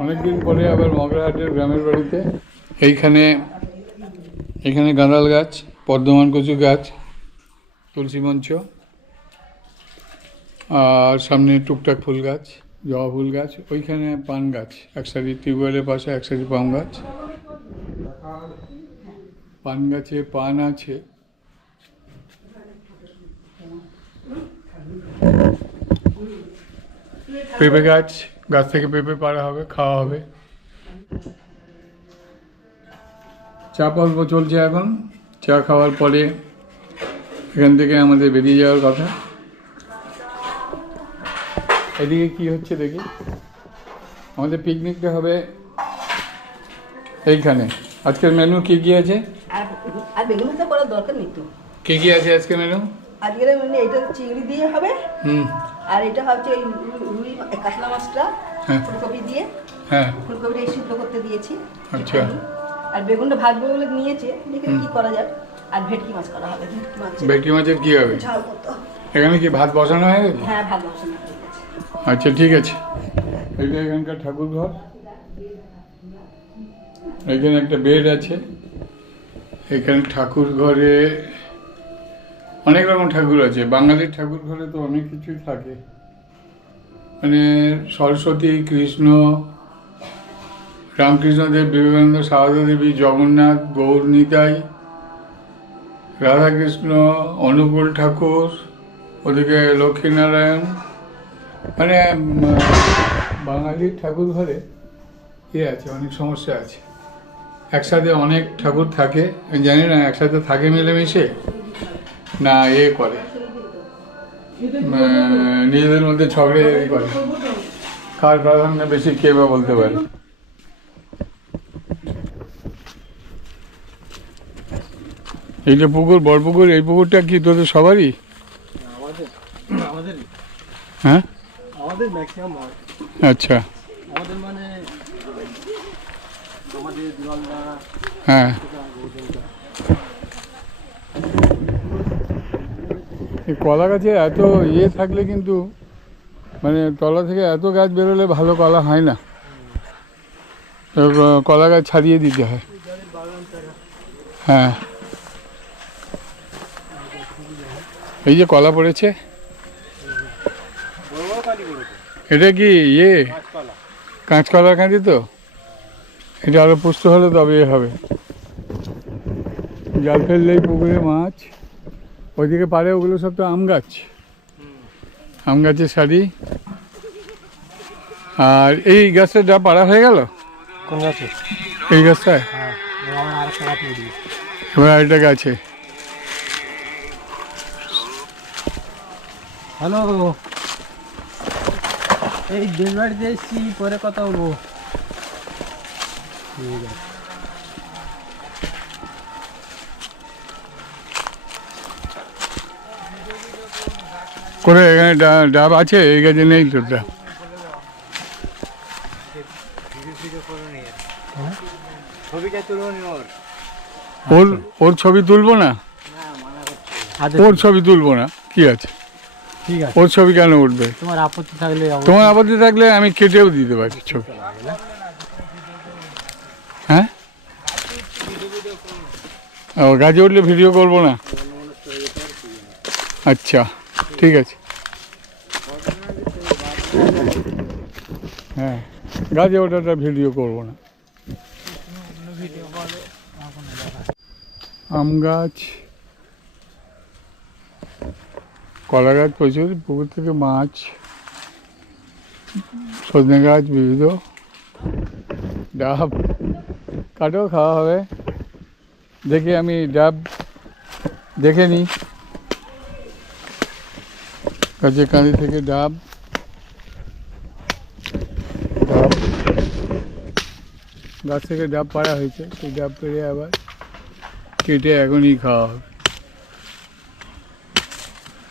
অনেকদিন পরে আবার মগরাহাটের গ্রামের বাড়িতে এইখানে এখানে গাঁদাল গাছ, বর্ধমান কচু গাছ, তুলসী মঞ্চ, আর সামনে টুকটাক ফুল গাছ, জবা ফুল গাছ, ওইখানে পান গাছ, এক সাইড টিউবওয়েলের পাশে এক সাইড পাম গাছ। পান গাছে পান আছে, পেঁপে গাছ, গাছ থেকে পেঁপে পাড়া হবে, খাওয়া হবে। চা পর্ব চলছে এখন। চা খাওয়ার পরে এখান থেকে আমাদের বেরিয়ে যাওয়ার কথা। এদিকে কি হচ্ছে দেখি। আমাদের পিকনিকটা হবে এইখানে। আজকের মেনু কি কি আছে? আর বেগুন তো করার দরকার নেই তো। কি কি আছে আজকে মেনু? আজকের মেনু এটা চিংড়ি দিয়ে হবে। আর এটা হচ্ছে ওই রুই কাতলা মাছটা ফুলকপি দিয়ে। হ্যাঁ, ফুলকপিটা সিদ্ধ করতে দিয়েছি। আচ্ছা। আর বেগুনটা ভাজবে বলে নিয়েছে, দেখি কি করা যায়। আর ভেটকি মাছ করা হবে। ভেটকি মাছের কি হবে? ঝাল মতো। এখানে কি ভাত বসানো হয়ে গেছে? হ্যাঁ, ভাত বসানো হয়ে গেছে। আচ্ছা, ঠিক আছে। এইটা এখানকার ঠাকুর ঘর। এখানে একটা বেড আছে। এখানে ঠাকুর ঘরে অনেক রকম ঠাকুর আছে। বাঙালির ঠাকুর ঘরে তো অনেক কিছুই থাকে, মানে সরস্বতী, কৃষ্ণ, রামকৃষ্ণদেব, বিবেকানন্দ, সারদা দেবী, জগন্নাথ, গৌর নিতাই, রাধাকৃষ্ণ, অনুকূল ঠাকুর, ওদিকে লক্ষ্মীনারায়ণ। মানে বাঙালির ঠাকুর ঘরে আছে, অনেক সমস্যা আছে। একসাথে অনেক ঠাকুর থাকে, আমি জানি না একসাথে থাকে মিলেমিশে না করে নিজেদের মধ্যে ঝগড়ে করে, কার প্রাধান্য বেশি কে বা বলতে পারে। এই যে পুকুর, বড় পুকুর, এই পুকুরটা কি তোদের সবারই? হ্যাঁ, আমাদের ম্যাক্সিমাম। আচ্ছা, আমাদের মানে আমাদের দুলালদা। হ্যাঁ। এই কলা গাছে এত থাকলে কিন্তু, মানে তলা থেকে এত গাছ বেরোলে ভালো কলা হয় না। কলা গাছ ছাড়িয়ে দিতে হয়। হ্যাঁ, এই যে কলা পড়েছে, এটা কি কাঁচকলার কাঁদি তো? এটা আরো পুষ্ট হলে তবে হবে। জাল ফেললেই পুকুরে মাছ। ওইদিকে পারে ওগুলো সব তো আম গাছ, আম গাছের সারি। আর এই গাছটা যা পাড়া হয়ে গেল। কোন গাছে? এই গাছটায় এবার আরেকটা গাছে। হ্যালো, এই দিন বাড়িতে এসছি, পরে কথা বলবো। ঠিক আছে। করে এখানে ডাব আছে, এই গাছে নেই তো ডাব। ওর ছবি তুলবো না, ওর ছবি তুলবো না, কি আছে? ঠিক আছে, ওর ছবি কেন উঠবে? তোমার আপত্তি থাকলে তোমার আপত্তি থাকলে আমি কেটেও দিতে পারি ছবি। হ্যাঁ, ও গাছে উঠলে ভিডিও করবো না? আচ্ছা, ঠিক আছে। হ্যাঁ, গাছে ওঠাটা ভিডিও করবো না। আম গাছ, কলা গাছ প্রচুর, পুকুর থেকে মাছ, সজনে গাছ, বিবিধ ডাব। কাটেও খাওয়া হবে। দেখি আমি ডাব দেখে নিই। গাছের কাঁদি থেকে ডাব, গাছ থেকে ডাব পাড়া হয়েছে, সেই ডাব পেড়ে আবার কেটে এখনই খাওয়া হবে।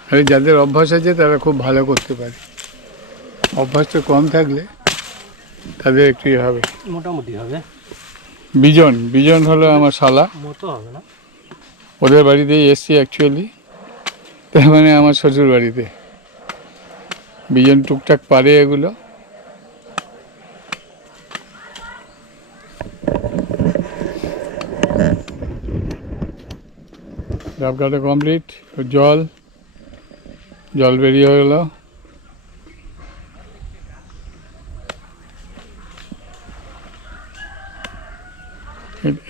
আর যাদের অভ্যাস আছে তারা খুব ভালো করতে পারে, অভ্যাসটা কম থাকলে তাদের একটু হবে। মোটামুটি হবে। বিজন হলো আমার শালা, মতো হবে না। ওদের বাড়িতেই এসছি অ্যাকচুয়ালি, তার মানে আমার শ্বশুর বাড়িতে। বিজন টুকটাক পারে এগুলো। ডাব কাটা কমপ্লিট। জল জল বেরিয়ে গেল।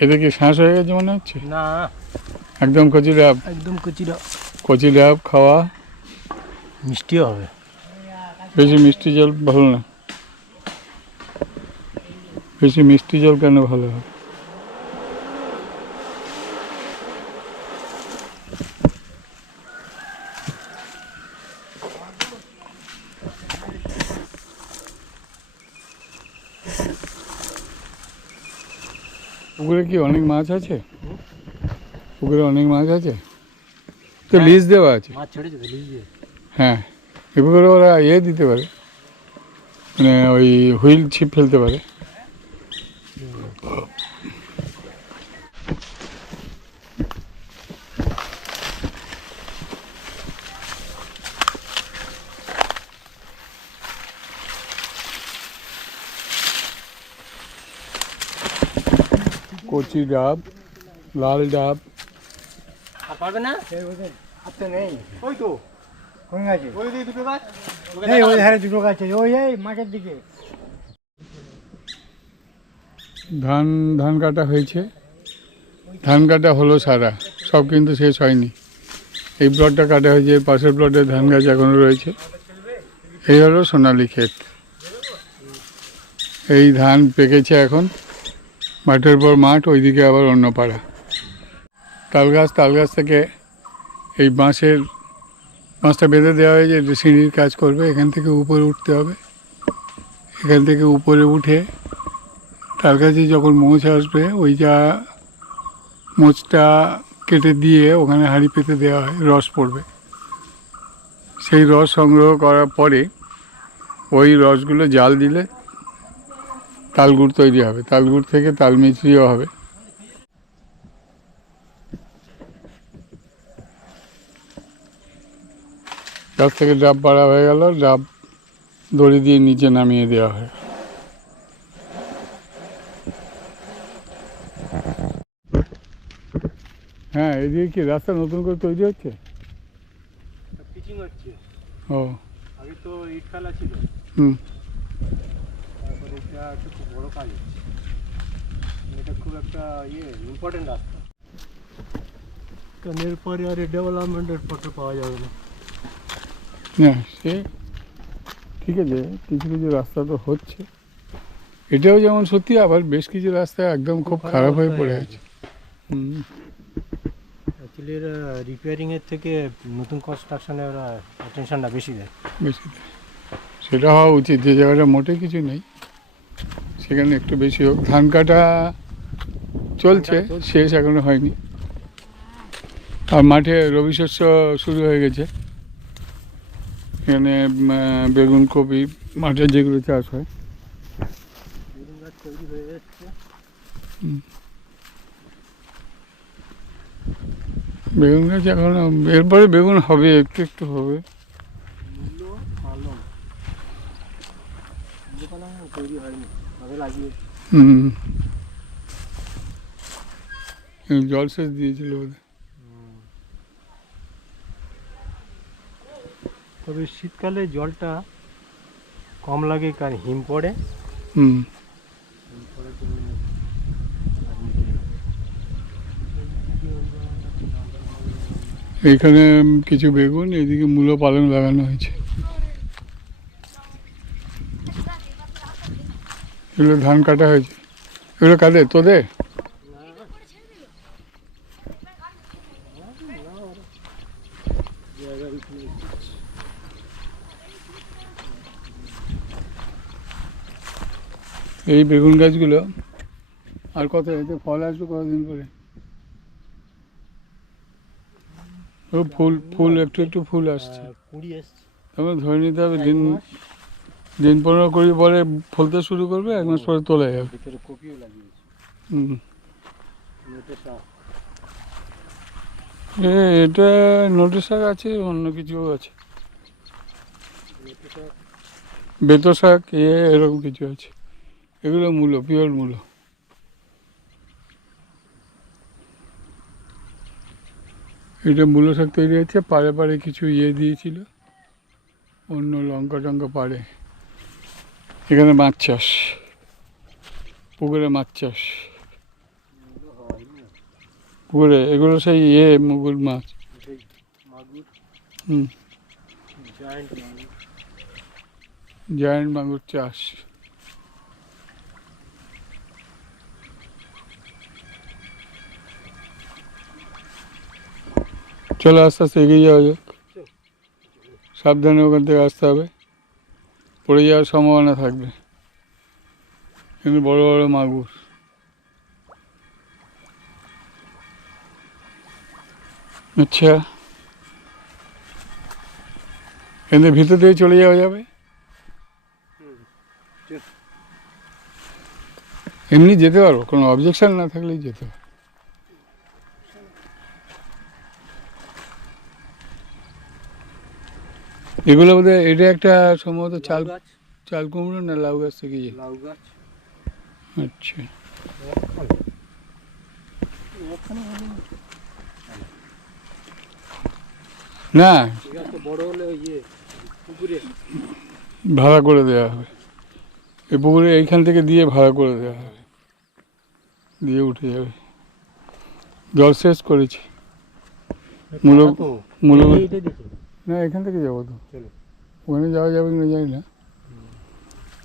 এতে কি শ্বাস হয়ে গেছে মনে হচ্ছে? না, একদম কচি ডাব। একদম কচিটা। কচি ডাব খাওয়া মিষ্টিও হবে। বেশি মিষ্টি জল ভালো না। বেশি মিষ্টি জল কেন ভালো হবে? পুকুরে কি অনেক মাছ আছে? পুকুরে অনেক মাছ আছে তো, লিজ দেওয়া আছে। মাছ ছেড়েছে তো লিজ দিয়ে। হ্যাঁ, এ পুকুরে ওরা দিতে পারে, মানে ওই হুইল ছিপ ফেলতে পারে। কচি ডাব, লাল ডাব। আর পারবে না? আর তো নেই। ওই তো কোন গাছে? ওই দিকে দুটো গাছ। এই ওই ধারে দুটো গাছ আছে, ওই এই মাঠের দিকে। ধান ধান কাটা হয়েছে, ধান কাটা হলো সারা, সব কিন্তু শেষ হয়নি। এই প্লটটা কাটা হয়েছে, পাশের প্লটে ধান গাছ এখনো রয়েছে। এই হলো সোনালী ক্ষেত। এই ধান পেকেছে এখন, মাঠের পর মাঠ, ওইদিকে আবার অন্য পাড়া। তাল গাছ থেকে এই বাঁশটা বেঁধে দেওয়া হয়েছে, যে সিঁড়ির কাজ করবে। এখান থেকে উপরে উঠতে হবে, এখান থেকে উপরে উঠে তাল গাছে যখন মোচ আসবে, ওই মোচটা কেটে দিয়ে ওখানে হাঁড়ি পেতে দেওয়া হয়, রস পড়বে। সেই রস সংগ্রহ করার পরে ওই রসগুলো জাল দিলে তালগুড় তৈরি হবে, তালগুড় থেকে তাল মিছরিও হবে। গাছ থেকে ডাব পাড়া হয়ে গেল, ডাব দড়ি দিয়ে নিচে নামিয়ে দেওয়া হয়। হ্যাঁ, এদিকে কি রাস্তা নতুন করে তৈরি হচ্ছে? পিচিং হচ্ছে। ও, আগে তো ইট ফেলা ছিল, হুম। তারপরে এটা একটা খুব বড় কাজ হচ্ছে। এটা খুব একটা ইম্পর্টেন্ট রাস্তা। কারণ এরপরে আর ডেভেলপমেন্টের পত্র পাওয়া যাবে না। না, সে ঠিক আছে, কিছু কিছু রাস্তা তো হচ্ছে। এটাও যেমন সত্যি, আবার বেশ কিছু রাস্তা একদম খুব খারাপ হয়ে পড়ে আছে। হুম। অ্যাকচুয়ালি এরা রিপেয়ারিংয়ের থেকে নতুন কনস্ট্রাকশনে ওরা অ্যাটেনশনটা বেশি দেয়। বেশি দেয়। সেটা হওয়া উচিত, যে জায়গাটা মোটে কিছু নেই সেখানে একটু বেশি হোক। ধান কাটা চলছে, শেষ এখনো হয়নি। আর মাঠে রবি শস্য শুরু হয়ে গেছে। এখানে বেগুন, কপি, মাঠে যেগুলো চাষ হয়। বেগুন গাছ তৈরি হয়ে যাচ্ছে। বেগুন গাছ এখন, এরপরে বেগুন হবে, একটু একটু হবে। মূল্য পালং তৈরি হয়নি, তবে লাগিয়েছে। জলসেচ দিয়েছিল বোধ হয়। তবে শীতকালে জলটা কম লাগে, কারণ হিম পড়ে। হুম। হিম পড়ার জন্য এইখানে কিছু বেগুন, এইদিকে মূলো পালং লাগানো হয়েছে। এগুলো ধান কাটা হয়েছে। এগুলো কাদের, তোদের? এই বেগুন গাছগুলো আর কত, এতে ফল আসবে কতদিন পরে? ও ফুল ফুল একটু একটু ফুল আসছে, কুড়ি এসছে। তারপরে ধরে নিতে হবে দিন 15-20 পরে ফলতে শুরু করবে, 1 মাস পরে তোলা যাবে। ভিতরে কপিও লাগিয়েছে। হুম। নোটে শাক। এটা নোটে শাক আছে, অন্য কিছুও আছে, নোটে শাক। বেতো শাক, এরকম কিছু আছে। এগুলো মূলো, পিওর মূলো। এটা মূল শাক তৈরি হচ্ছে, পাড়ে পাড়ে কিছু ইয়ে দিয়েছিল, অন্য লঙ্কা টঙ্কা পাড়ে। এখানে মাছ চাষ, পুকুরে মাছ চাষ, পুকুরে এগুলো সেই ইয়ে মুগুর মাছ। মাগুর, হুম, জায়ান্ট মাগুর। জায়ান্ট মাগুর চাষ। চলো আস্তে আস্তে এগিয়ে যাওয়া যাক, সাবধানে ওখান থেকে আসতে হবে, পড়ে যাওয়ার সম্ভাবনা থাকবে। কিন্তু বড় বড় মাগুর। আচ্ছা, এখান ভিতর দিয়ে চলে যাওয়া যাবে। এমনি যেতে পারবো, কোনো অবজেকশন না থাকলেই যেতে পারবো। এগুলো বোধ হয়, এটা একটা সম্ভবত চাল গাছ, চাল কুমড়ো না লাউ গাছ থেকে ইয়ে। লাউ গাছ। আচ্ছা, না এই গাছটা বড় হলে ওই ইয়ে পুকুরে ভাড়া করে দেওয়া হবে, এই পুকুরে এইখান থেকে দিয়ে ভাড়া করে দেওয়া হবে, দিয়ে উঠে যাবে। জল শেষ করেছি মূলো মূলো এইটা দেখি। না, এখান থেকে যাবো তো, চলো। ওখানে যাওয়া যাবে কিনা জানি না,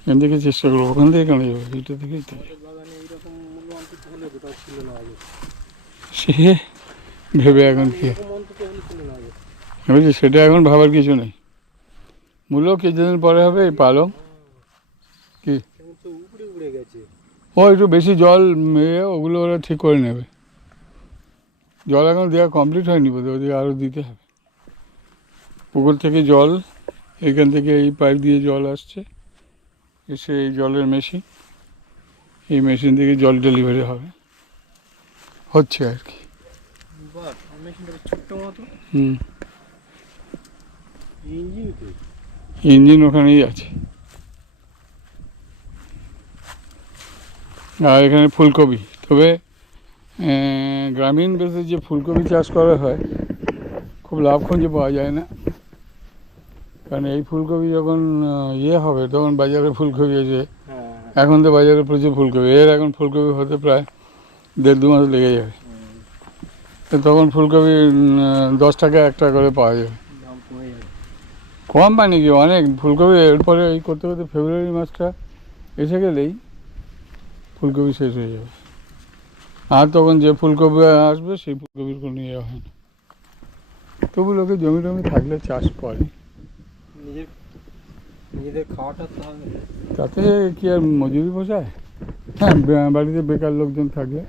এখান থেকে চেষ্টা করবো। ওখান থেকে কেন যাবো, এইটা থেকেই তো। আমাদের বাগানে এইরকম মূল্য অন্তত হলে কোথাও ছিল না আগে। সে ভেবে এখন কি এরকম অন্তত হলে ছিল না আগে। বুঝলি, সেটা এখন ভাবার কিছু নেই। মূলো কিছুদিন পরে হবে। এই পালং কি, এখন তো উপরে উড়ে গেছে। ও একটু বেশি জল মেরে ওগুলো ওরা ঠিক করে নেবে। জল এখন দেওয়া কমপ্লিট হয়নি বোধ হয়, ওদিকে আরও দিতে হবে। পুকুর থেকে জল, এখান থেকে এই পাইপ দিয়ে জল আসছে, এসে এই জলের মেশিন, এই মেশিন থেকে জল ডেলিভারি হবে, হচ্ছে আর কি। বাহ, মেশিনটা ছোট্ট মতো। হুম, ইঞ্জিন তো ইঞ্জিন ওখানেই আছে। আর এখানে ফুলকপি, তবে গ্রামীণ বেসে যে ফুলকপি চাষ করা হয় খুব লাভ খুঁজে পাওয়া যায় না, কারণ এই ফুলকপি যখন ইয়ে হবে তখন বাজারে ফুলকপি আছে। এখন তো বাজারে প্রচুর ফুলকপি, এর এখন ফুলকপি হতে প্রায় 1.5-2 মাস লেগে যাবে। তো তখন ফুলকপি 10 টাকা 1 টাকা করে পাওয়া যাবে। দাম কমে যাবে। কম মানে কি, অনেক ফুলকপি। এরপরে এই করতে করতে ফেব্রুয়ারি মাসটা এসে গেলেই ফুলকপি শেষ হয়ে যাবে, আর তখন যে ফুলকপি আসবে সেই ফুলকপির কোনো ইয়ে হয় না। তবু লোকে জমি টমি থাকলে চাষ করে, নিজেদের খাওয়াটা তো হবে। তাতে কি আর মজুরি পোষায়? হ্যাঁ, বাড়িতে বেকার লোকজন থাকলে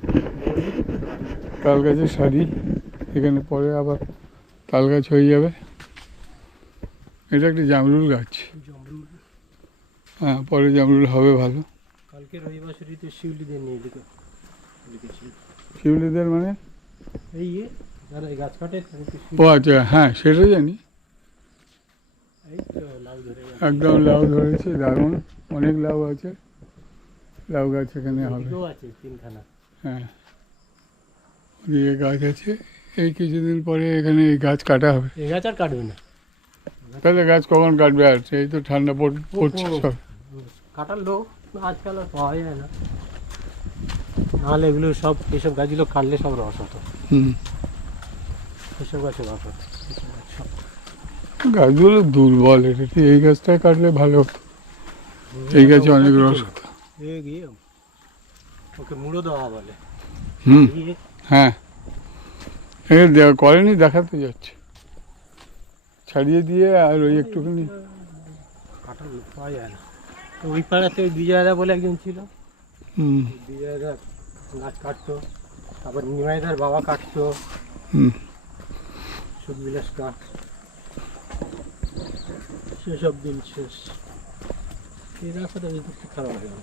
তাল গাছের সারি, এখানে পরে আবার তাল গাছ হয়ে যাবে। এটা একটা জামরুল গাছ, জমরুল। হ্যাঁ, পরে জামরুল হবে ভালো। কালকে রবিবাসরীতে শিউলিদের নিয়ে লিখেছিল। শিউলিদের মানে? এই ইয়ে যারা এই গাছ কাটে তাদেরকে ও আচ্ছা, হ্যাঁ সেটা জানি। এই তো লাউ ধরে গেছে। একদম লাউ ধরেছে, দারুণ, অনেক লাউ আছে। লাউ গাছ এখানে হবে, এদিকেও আছে 3খানা। হ্যাঁ, ওদিকে গাছ আছে। এই কিছুদিন পরে এখানে এই গাছ কাটা হবে। এই গাছ আর কাটবে না। তাহলে গাছ কখন কাটবে? আর এই তো ঠান্ডা পড়ছে সব। কাটার লোক আজকাল আর পাওয়া যায় না, নাহলে এগুলো সব, এইসব গাছগুলো কাটলে সব রস হতো। হুম, এসব গাছে রস হতো। গাছগুলো দুর্বল, এটা ঠিক এই গাছটা কাটলে ভালো হতো। এই গাছে অনেক রস হতো। গিয়ে ওকে মুড়ো দেওয়া বলে। হুম, দিয়ে হ্যাঁ, করেনি, দেখাতে যাচ্ছে, ছাড়িয়ে দিয়ে আর ওই একটুখানি। কাটার লোক পাওয়া যায় না। তো ওই পাড়াতে ওই বিজয়দা বলে একজন ছিল, হুম বিজয়দা গাছ কাটতো, তারপর নিমাইদার বাবা কাটতো, হুম, সুখবিলাস কাঠ। সেসব দিন শেষ। এই রাস্তাটা যদি খুব খারাপ হয়ে গেল।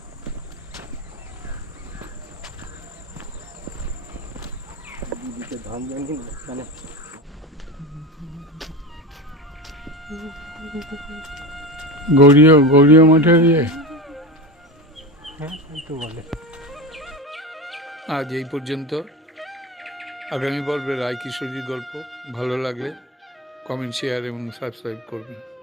দিদিকে ধান জানি মানে গৌরীয় মঠের ইয়ে। হ্যাঁ এই তো বলে। আজ এই পর্যন্ত। আগামী পর্বে রায় কিশোরীর গল্প ভালো লাগলে কমেন্ট শেয়ার এবং সাবস্ক্রাইব করবেন।